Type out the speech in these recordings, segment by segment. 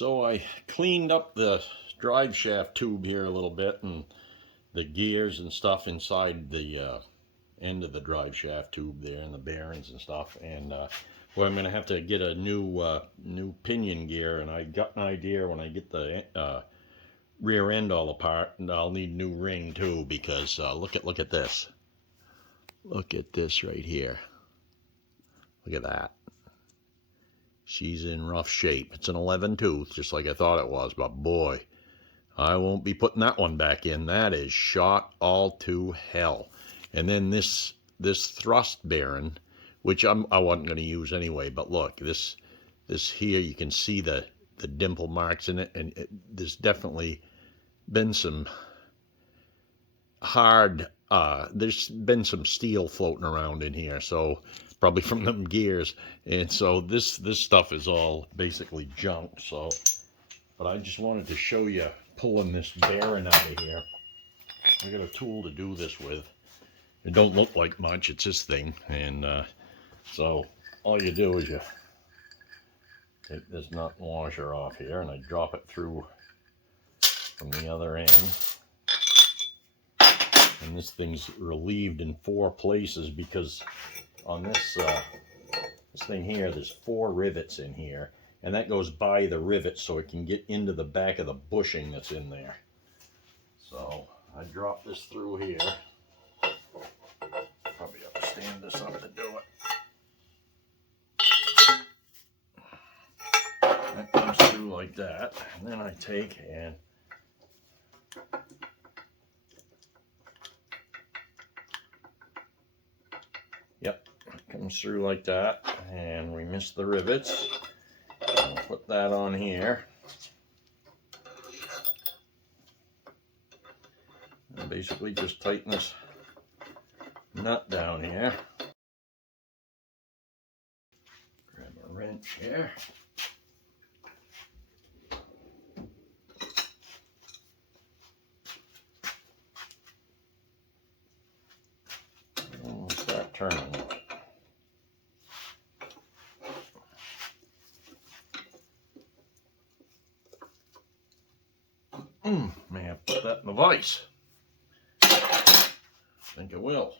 So I cleaned up the drive shaft tube here a little bit and the gears and stuff inside the end of the drive shaft tube there and the bearings and stuff. And well, I'm going to have to get a new pinion gear, and I got an idea when I get the rear end all apart, and I'll need new ring too, because look at this. Look at this right here. Look at that. She's in rough shape. It's an 11 tooth, just like I thought it was, but boy, I won't be putting that one back in. That is shot all to hell. And then this thrust bearing, which I wasn't going to use anyway, but look, this here, you can see the dimple marks in it, and there's definitely been some hard, there's been some steel floating around in here, so probably from them gears, and so this stuff is all basically junk. So, but I just wanted to show you pulling this bearing out of here. I got a tool to do this with. It don't look like much, it's this thing, and so all you do is you take this nut and washer off here, and I drop it through from the other end. And this thing's relieved in 4 places because on this thing here, there's 4 rivets in here, and that goes by the rivet so it can get into the back of the bushing that's in there. So I drop this through here. Probably have to stand this up to do it. That comes through like that, and then I take and yep, it comes through like that, and we miss the rivets. I'll put that on here. And basically just tighten this nut down here. Grab a wrench here. And we'll start turning it. May have to put that in the vise. I think it will.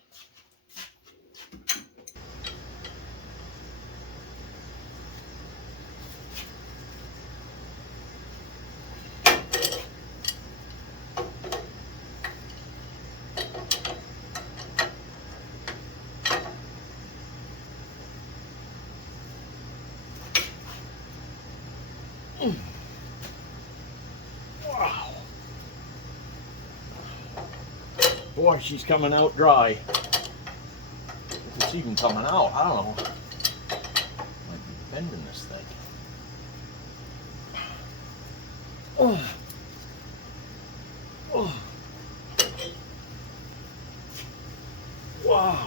Wow. Boy, she's coming out dry. If it's even coming out, I don't know. Might be bending this thing. Oh. Oh. Wow.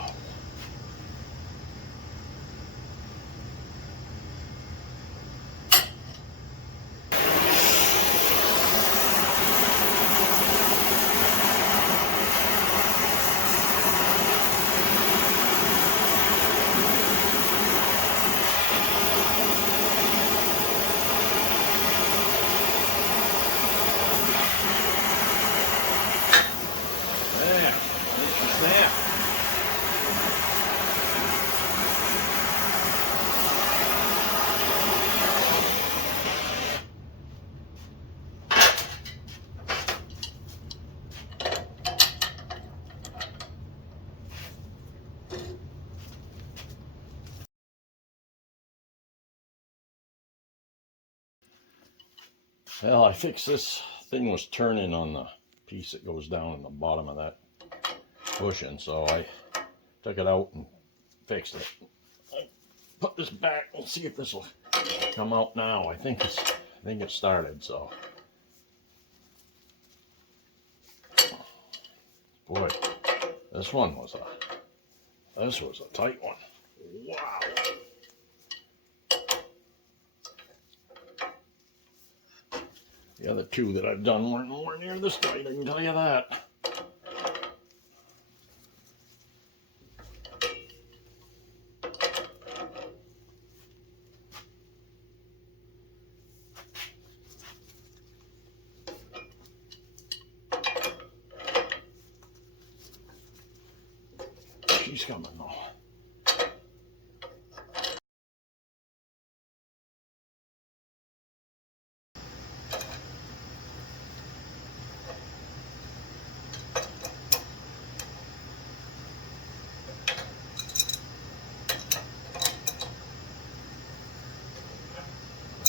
Well, I fixed this thing was turning on the piece that goes down in the bottom of that bushing, so I took it out and fixed it. I put this back and see if this will come out now. I think it started. So, boy, this was a tight one. Wow. The other 2 that I've done weren't nowhere near this tight, I can tell you that. she's coming though.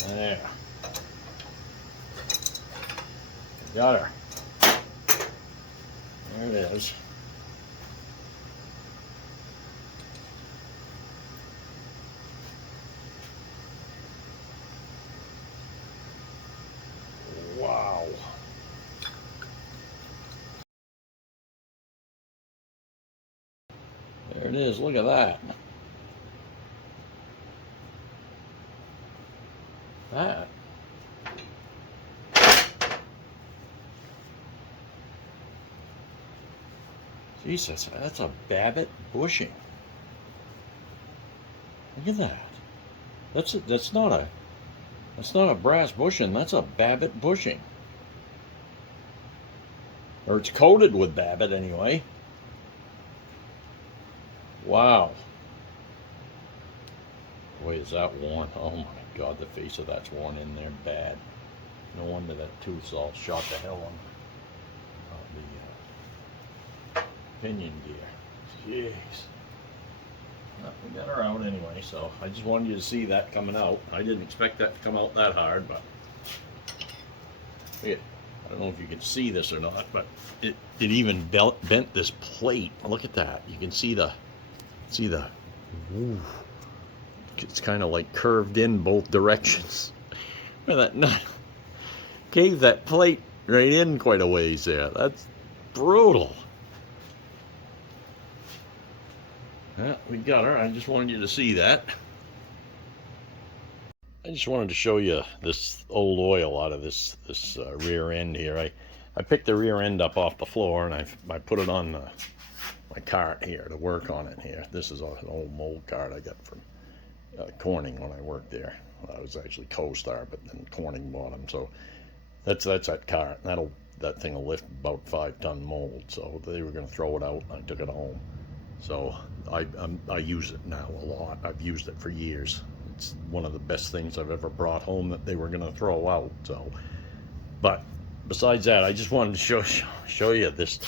There. Got her. There it is. Wow. There it is. Look at that. That. Jesus, that's a Babbitt bushing. Look at that. That's not a brass bushing. That's a Babbitt bushing. Or it's coated with Babbitt anyway. Wow. Boy, is that worn. Oh my God, the face of that's worn in there bad. No wonder that tooth's all shot to hell on the pinion gear. Jeez. Well, we got her out anyway, so I just wanted you to see that coming out. I didn't expect that to come out that hard, but look at, I don't know if you can see this or not, but it even bent this plate. Look at that. You can see the ooh, it's kind of like curved in both directions. Look at that nut. Caved that plate right in quite a ways there. That's brutal. Yeah, we got her. I just wanted you to see that. I just wanted to show you this old oil out of this rear end here. I picked the rear end up off the floor and I put it on my cart here to work on it here. This is an old mold cart I got from Corning when I worked there. Well, I was actually Co-Star, but then Corning bought them. So that's that cart. That thing will lift about 5-ton mold. So they were going to throw it out. I took it home. So I use it now a lot. I've used it for years. It's one of the best things I've ever brought home that they were going to throw out. So, but besides that, I just wanted to show you this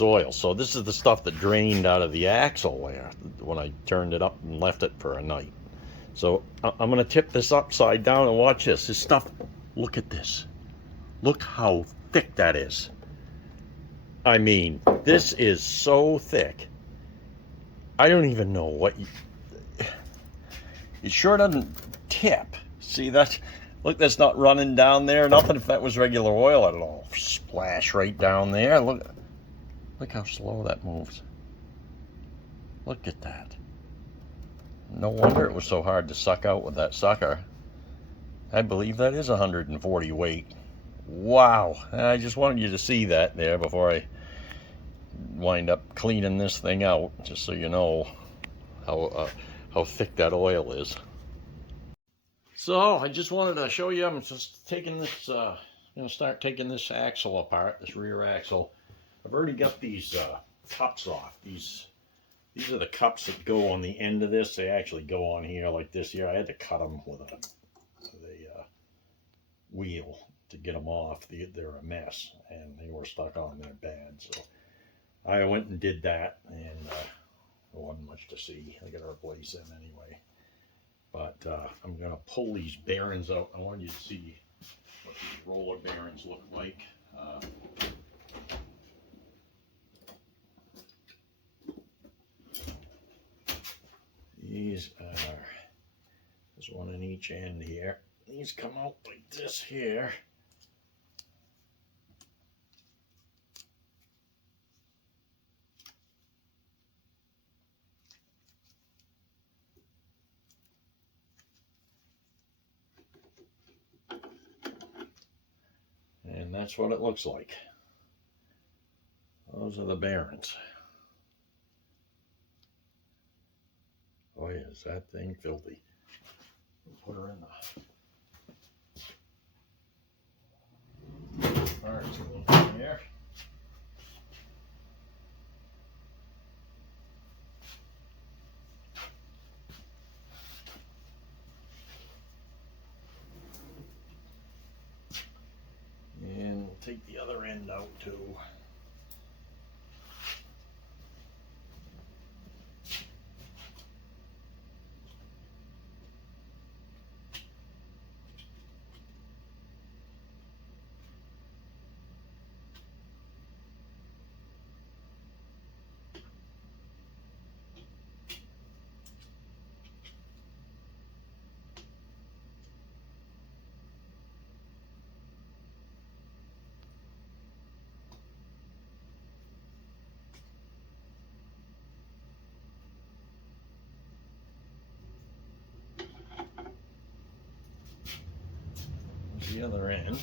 oil. So this is the stuff that drained out of the axle there when I turned it up and left it for a night. So I'm going to tip this upside down and watch this. This stuff, look at this. Look how thick that is. I mean, this is so thick. I don't even know what it sure doesn't tip. See that? Look, that's not running down there. Nothing if that was regular oil at all. Splash right down there. Look how slow that moves. Look at that. No wonder it was so hard to suck out with that sucker. I believe that is 140 weight. Wow. I just wanted you to see that there before I wind up cleaning this thing out, just so you know how thick that oil is. So I just wanted to show you. I'm just taking this. Gonna start taking this axle apart, this rear axle. I've already got these cups off. These are the cups that go on the end of this. They actually go on here like this here. I had to cut them with a wheel to get them off. They're a mess, and they were stuck on there bad. So I went and did that, and there wasn't much to see. I got to replace them anyway. But I'm going to pull these bearings out. I want you to see what these roller bearings look like. These are, there's one on each end here. These come out like this here. And that's what it looks like. Those are the bearings. Boy, is that thing filthy. Put her in the parts in here. take the other end out too. The other end.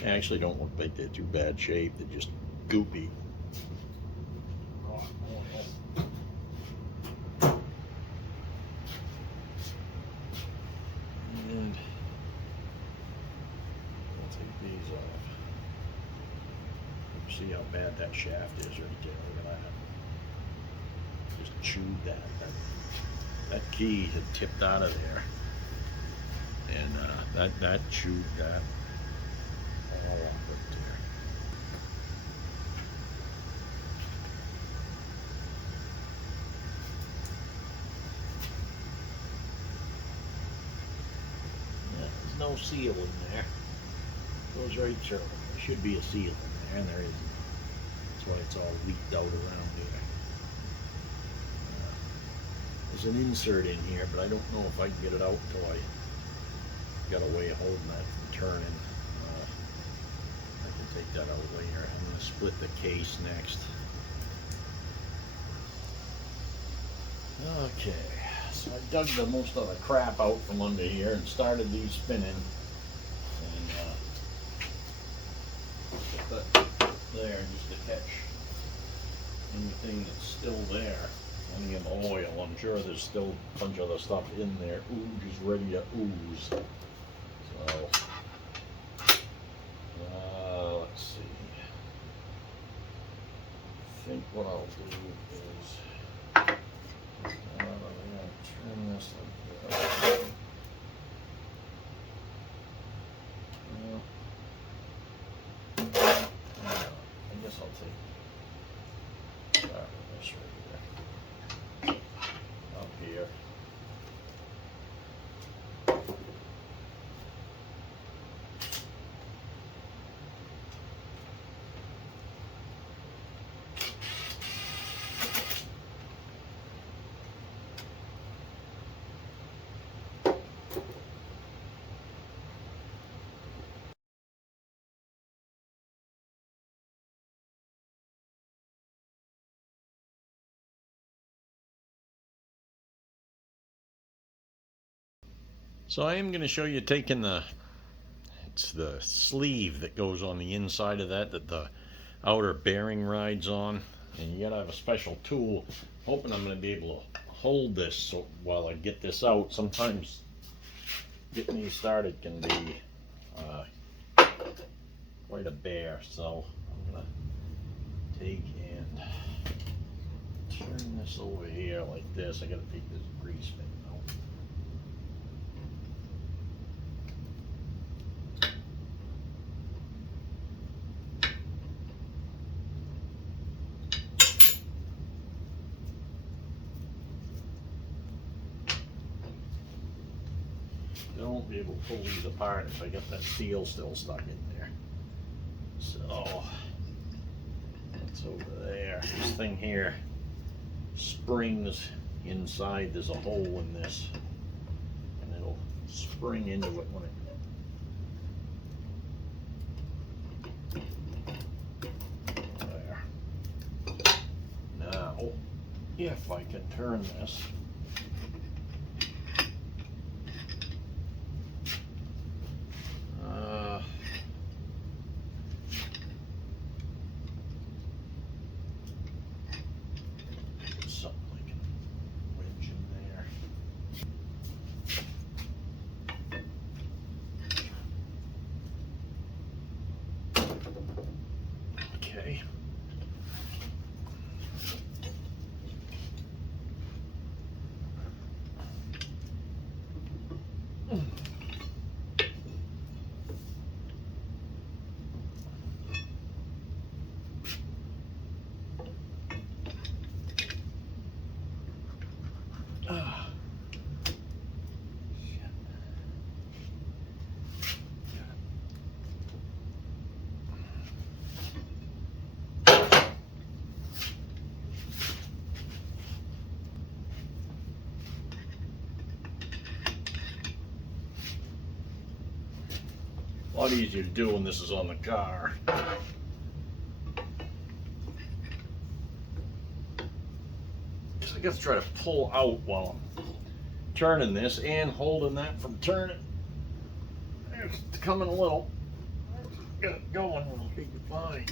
They actually don't look like they're too bad shape, they're just goopy. And I'll take these off. See how bad that shaft is right there. Look at that. Just chewed that. That key had tipped out of there. And that chewed that all off right there. Yeah, there's no seal in there. Goes right through. There should be a seal in there, and there isn't. That's why it's all leaked out around here. There's an insert in here, but I don't know if I can get it out until I got a way of holding that from turning. I can take that out later. I'm going to split the case next. Okay, so I dug the most of the crap out from under here and started these spinning. And put that there just to catch anything that's still there. Any of the oil. I'm sure there's still a bunch of other stuff in there. Ooze is ready to ooze. So, let's see. I think what I'll do is, I'm gonna trim this like that. I guess I'll take this right there. Up here. So I am going to show you taking it's the sleeve that goes on the inside of that the outer bearing rides on, and you gotta have a special tool. Hoping I'm going to be able to hold this so while I get this out. Sometimes getting these started can be quite a bear, so I'm going to take and turn this over here like this. I got to take this grease thing out. I won't be able to pull these apart if I get that seal still stuck in there. So that's over there. This thing here springs inside. There's a hole in this, and it'll spring into it when it. There. Now, if I can turn this. Okay. A lot easier to do when this is on the car. I guess try to pull out while I'm turning this and holding that from turning. It's coming a little. Get it going, it'll be fine.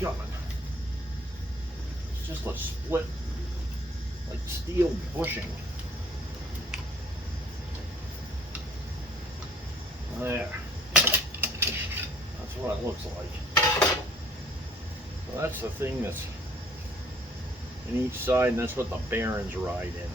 Coming. It's just a split, like steel bushing. There. That's what it looks like. So that's the thing that's in each side, and that's what the bearings ride in.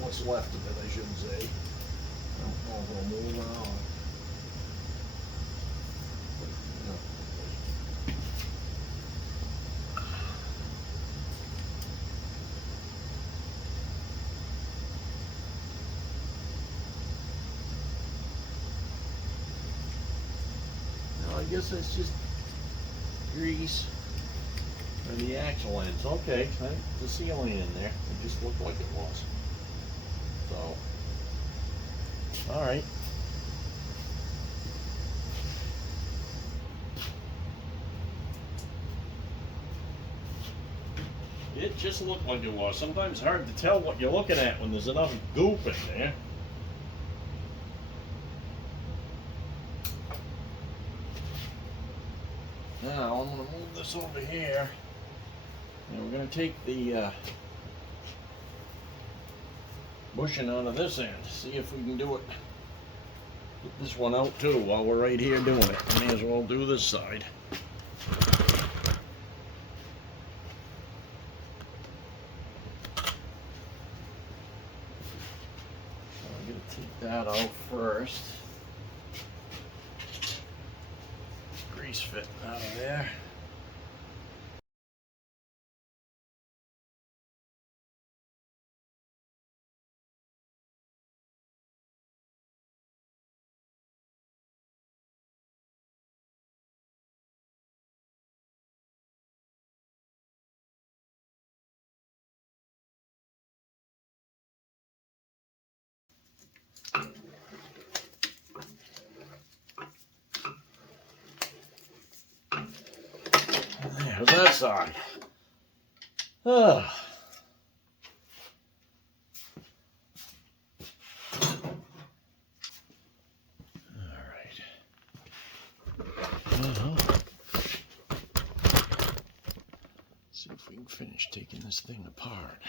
What's left of it, I should say. I don't know if it'll move or not. No, I guess it's just grease or the axle ends. Okay, the sealing in there. It just looked like it was. So, all right. It just looked like it was. Sometimes it's hard to tell what you're looking at when there's enough goop in there. Now, I'm going to move this over here. And we're going to take the bushing out of this end. See if we can do it. Get this one out too while we're right here doing it. May as well do this side. So I'm going to take that out first. Grease fit out of there. There's that side. Ah. See if we can finish taking this thing apart.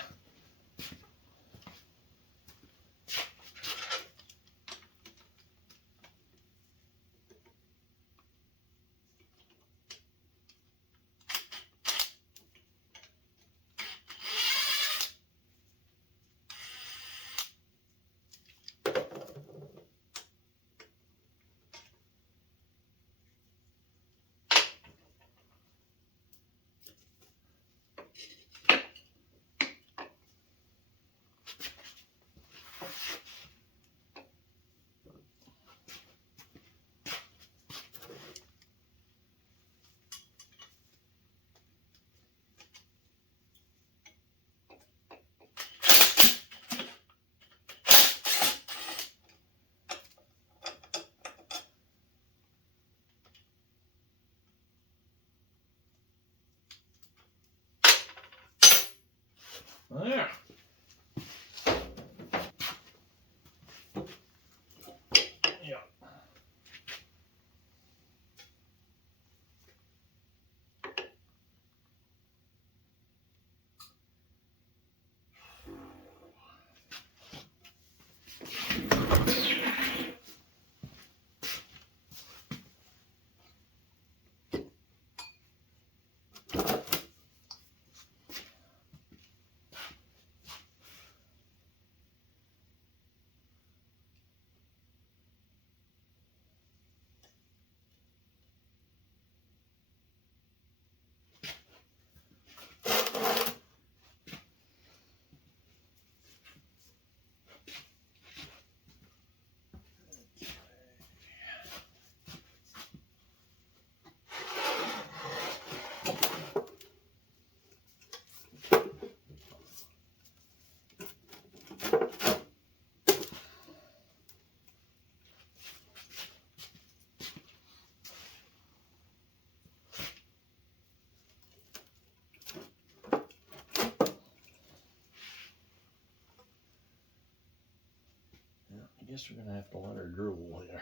I guess we're gonna have to let her drool here.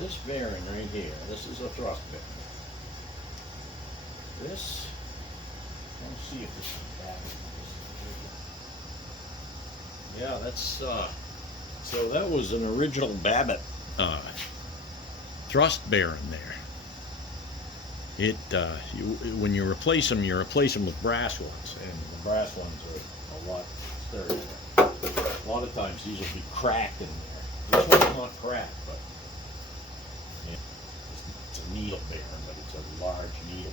This bearing right here, this is a thrust bearing. This, let's see if this is back. Yeah, that's, so that was an original Babbitt thrust bearing there. It, when you replace them with brass ones, and the brass ones are a lot sturdier. A lot of times these will be cracked in there. This one's not cracked, but yeah, it's a needle bearing, but it's a large needle.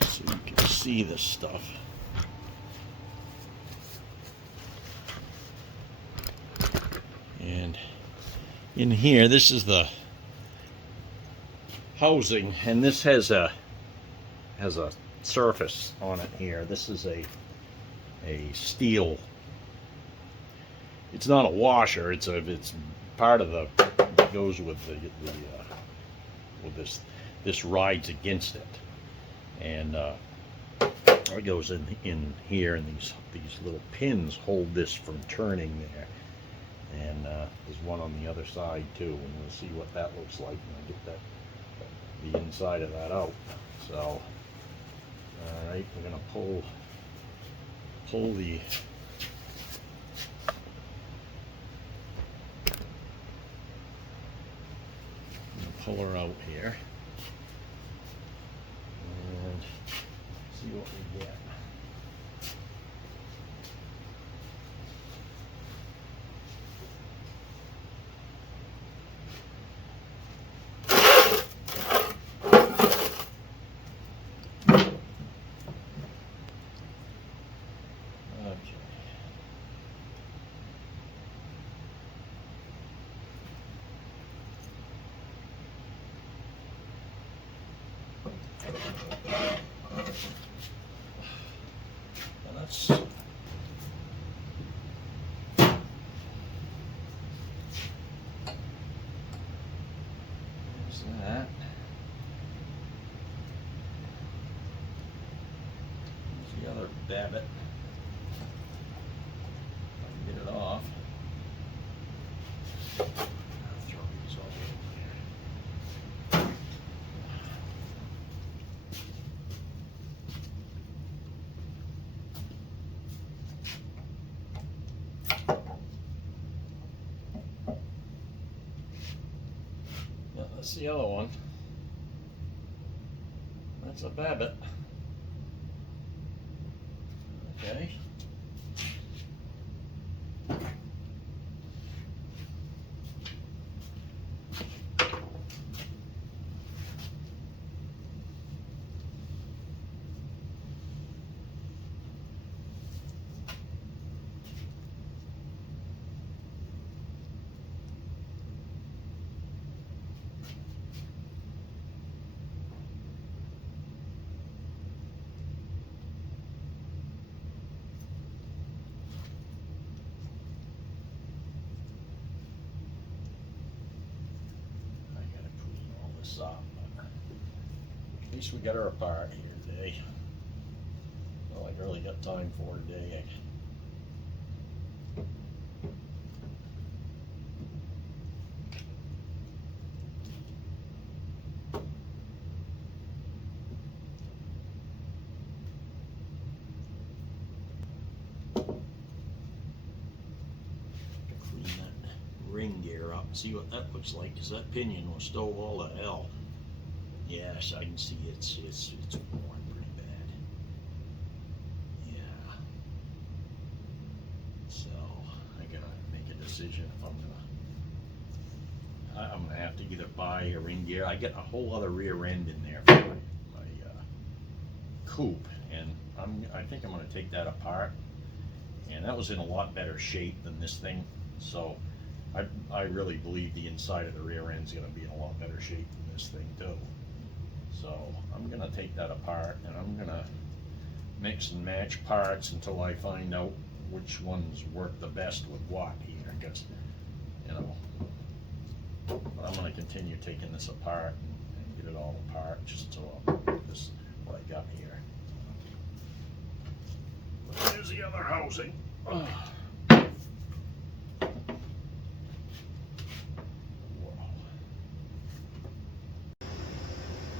So you can see this stuff. And in here, this is the housing, and this has a surface on it here. This is a steel. It's not a washer. It's part of the that goes with with this rides against it, and it goes in here, and these little pins hold this from turning there. And there's one on the other side too, and we'll see what that looks like when I get the inside of that out. So, all right, we're gonna pull the pull her out here and see what we get. That's that. There's the other Babbitt. If I can get it off. I'll throw these all over here. Yeah, that's the other one. That's a Babbitt. Okay. Up, but at least we got her apart here today. All I really got time for today. and see what that looks like, because that pinion will stow all the hell. Yes, I can see it's worn pretty bad. Yeah. So I gotta make a decision if I'm gonna have to either buy a ring gear. I get a whole other rear end in there for my coupe, and I think I'm gonna take that apart. And that was in a lot better shape than this thing, so I really believe the inside of the rear end is going to be in a lot better shape than this thing too. So I'm going to take that apart, and I'm going to mix and match parts until I find out which ones work the best with what here, because, you know, I'm going to continue taking this apart and get it all apart, just so I'll put this what I got here. There's the other housing.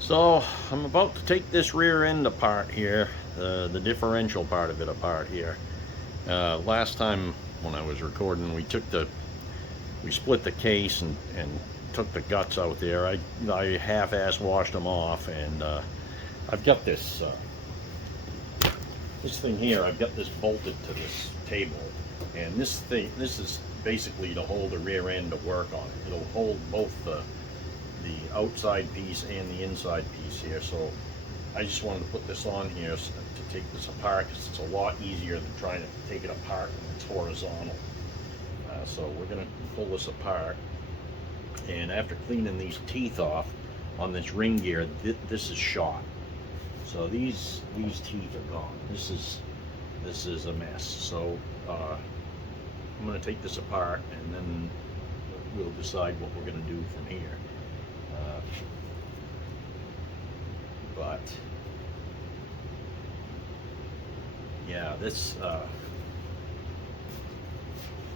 So I'm about to take this rear end apart here, the differential part of it apart here. Last time when I was recording, we split the case and took the guts out there. I half-ass washed them off, and I've got this thing here. I've got this bolted to this table, and this is basically to hold the rear end to work on it. It'll hold both the outside piece and the inside piece here. So I just wanted to put this on here to take this apart, because it's a lot easier than trying to take it apart when it's horizontal. So we're going to pull this apart, and after cleaning these teeth off on this ring gear, this is shot. So these teeth are gone. This is a mess. So I'm going to take this apart, and then we'll decide what we're going to do from here. But yeah, this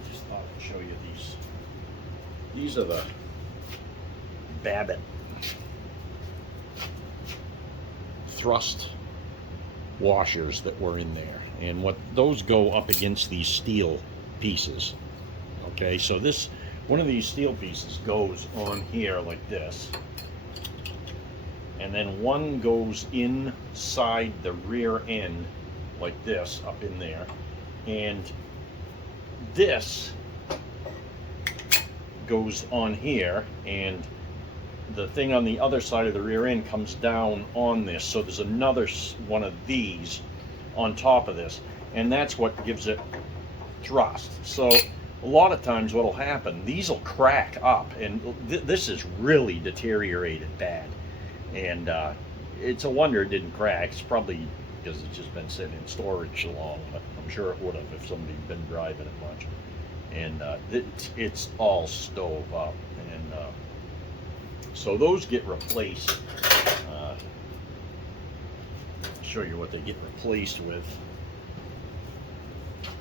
just thought I'd show you these. These are the Babbitt thrust washers that were in there, and what those go up against these steel pieces. Okay, so this one of these steel pieces goes on here like this, and then one goes inside the rear end like this, up in there, and this goes on here, and the thing on the other side of the rear end comes down on this. So there's another one of these on top of this, and that's what gives it thrust. So a lot of times what will happen, these will crack up, and this is really deteriorated bad, and it's a wonder it didn't crack. It's probably because it's just been sitting in storage so long, but I'm sure it would have if somebody had been driving it much. And it's all stove up, and so those get replaced. I'll show you what they get replaced with.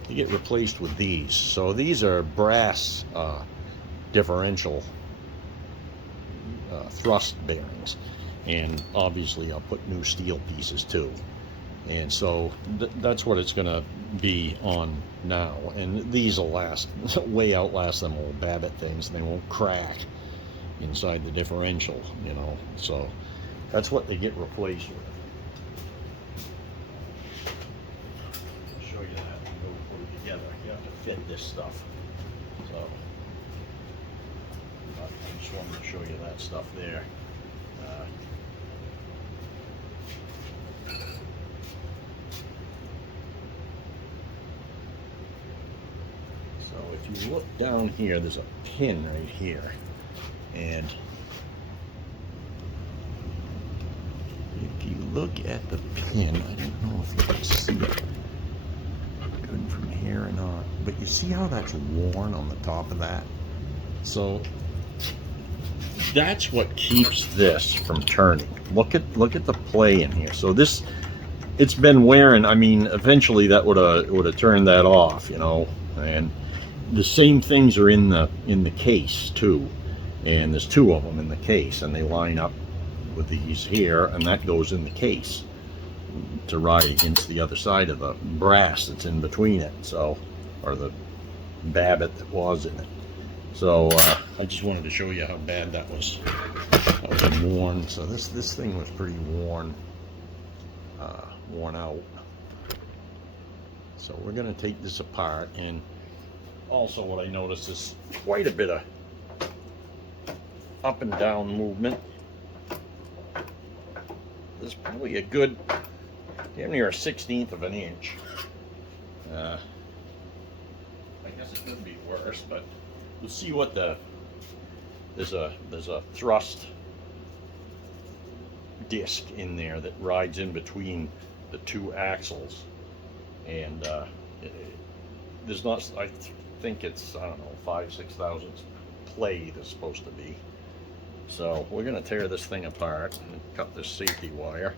They get replaced with these. So these are brass differential thrust bearings, and obviously I'll put new steel pieces too. And so that's what it's going to be on now. And these will last, way outlast them old Babbitt things, and they won't crack inside the differential, you know. So that's what they get replaced with. I'll show you that when we go put it together. You have to fit this stuff. So I just wanted to show you that stuff there. So if you look down here, there's a pin right here, and if you look at the pin, I don't know if you can see it good from here or not, but you see how that's worn on the top of that? So that's what keeps this from turning. Look at the play in here. So this, it's been wearing. I mean, eventually that would have turned that off, you know. And the same things are in the case too, and there's two of them in the case, and they line up with these here, and that goes in the case to ride against the other side of the brass that's in between it. So, or the Babbitt that was in it. So I just wanted to show you how bad that was. That was worn. So this thing was pretty worn out. So we're going to take this apart, and also what I noticed is quite a bit of up and down movement. There's probably a good, damn near a 1/16 of an inch. I guess it could be worse, but we'll see what there's a thrust disc in there that rides in between the two axles, and there's not, I think it's, I don't know, 5-6 thousandths play that's supposed to be. So we're going to tear this thing apart and cut this safety wire.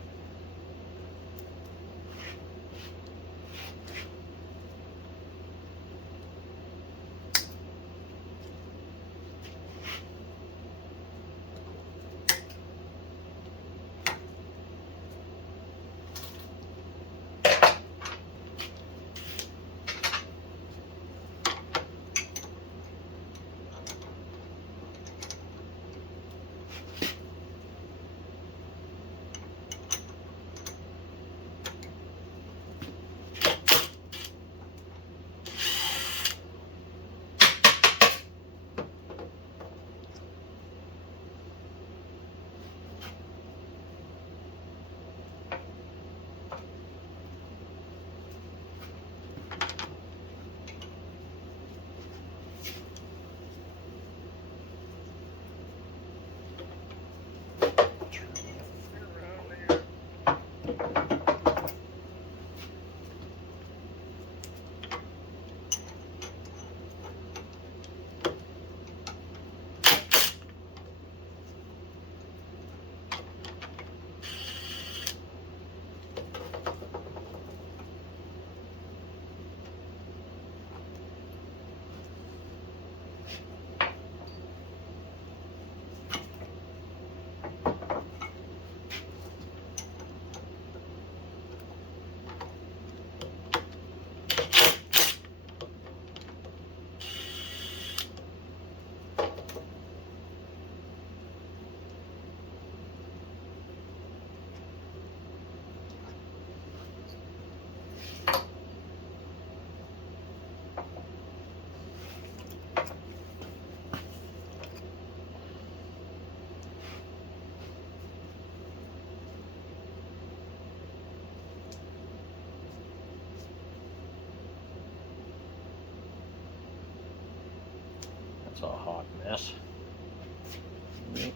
It's a hot mess. We'll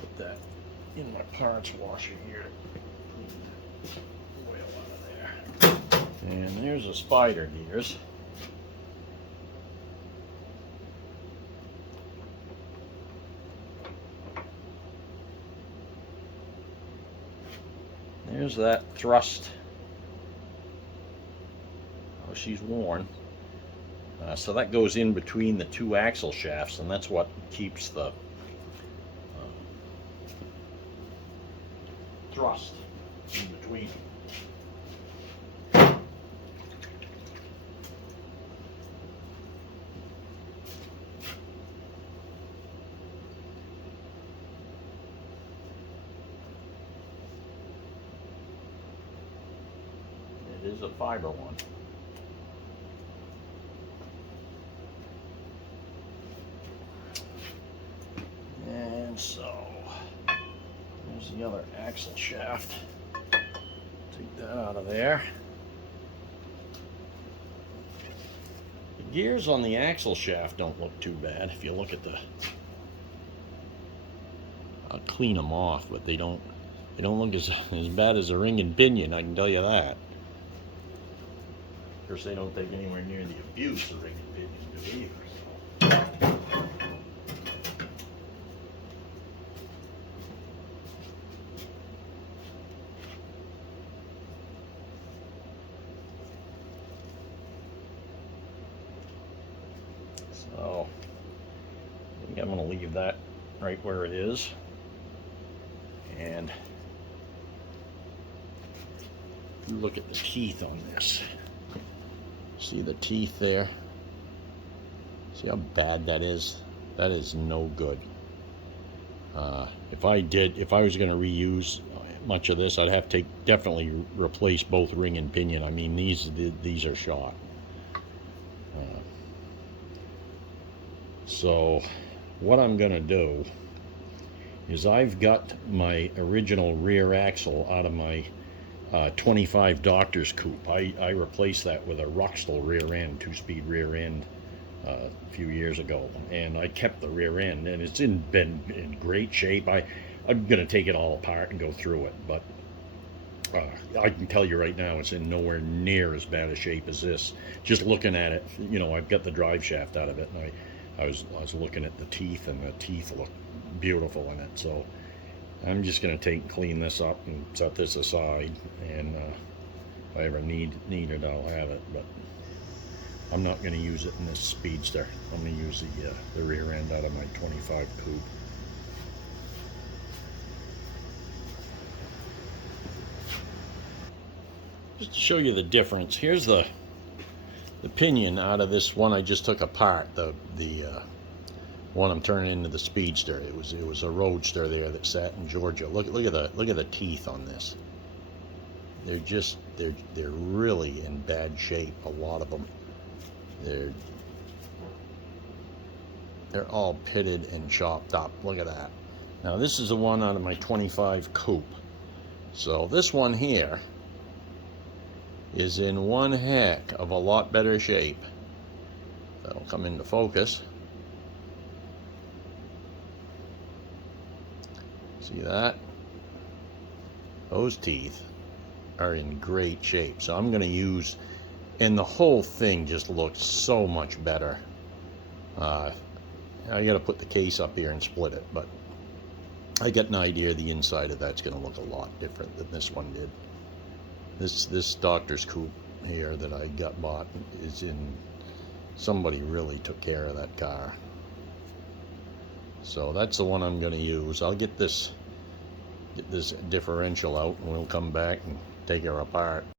put that in my parts washer here. Clean the oil out of there. And there's the spider gears. There's that thrust. Oh, she's worn. So that goes in between the two axle shafts, and that's what keeps the thrust in between. It is a fiber one. So there's the other axle shaft. Take that out of there. The gears on the axle shaft don't look too bad if you look at the. I'll clean them off, but they don't look as bad as a ring and pinion, I can tell you that. Of course, they don't take anywhere near the abuse of ring and pinion do either. So I think I'm going to leave that right where it is. And you look at the teeth on this. See the teeth there? See how bad that is? That is no good. If I was going to reuse much of this, I'd have to definitely replace both ring and pinion. I mean, these are shot. So what I'm going to do is I've got my original rear axle out of my 25 Doctor's coupe. I replaced that with a Ruxel rear end, 2-speed rear end, a few years ago, and I kept the rear end, and it's been in great shape. I'm gonna take it all apart and go through it, but I can tell you right now, it's in nowhere near as bad a shape as this. Just looking at it, you know, I've got the drive shaft out of it, and I was looking at the teeth, and the teeth look beautiful in it. So I'm just gonna take and clean this up and set this aside, and if I ever need it, I'll have it. But I'm not going to use it in this Speedster. I'm going to use the rear end out of my 25 coupe. Just to show you the difference, here's the pinion out of this one I just took apart. The one I'm turning into the Speedster. It was a Roadster there that sat in Georgia. Look at the teeth on this. They're really in bad shape. A lot of them. They're all pitted and chopped up. Look at that. Now this is the one out of my 25 coupe. So this one here is in one heck of a lot better shape. That'll come into focus. See that? Those teeth are in great shape. So I'm going to use, and the whole thing just looks so much better. I got to put the case up here and split it, but I got an idea the inside of that's going to look a lot different than this one did. This Doctor's coupe here that I got bought is in, somebody really took care of that car. So that's the one I'm going to use. I'll get this differential out, and we'll come back and take her apart.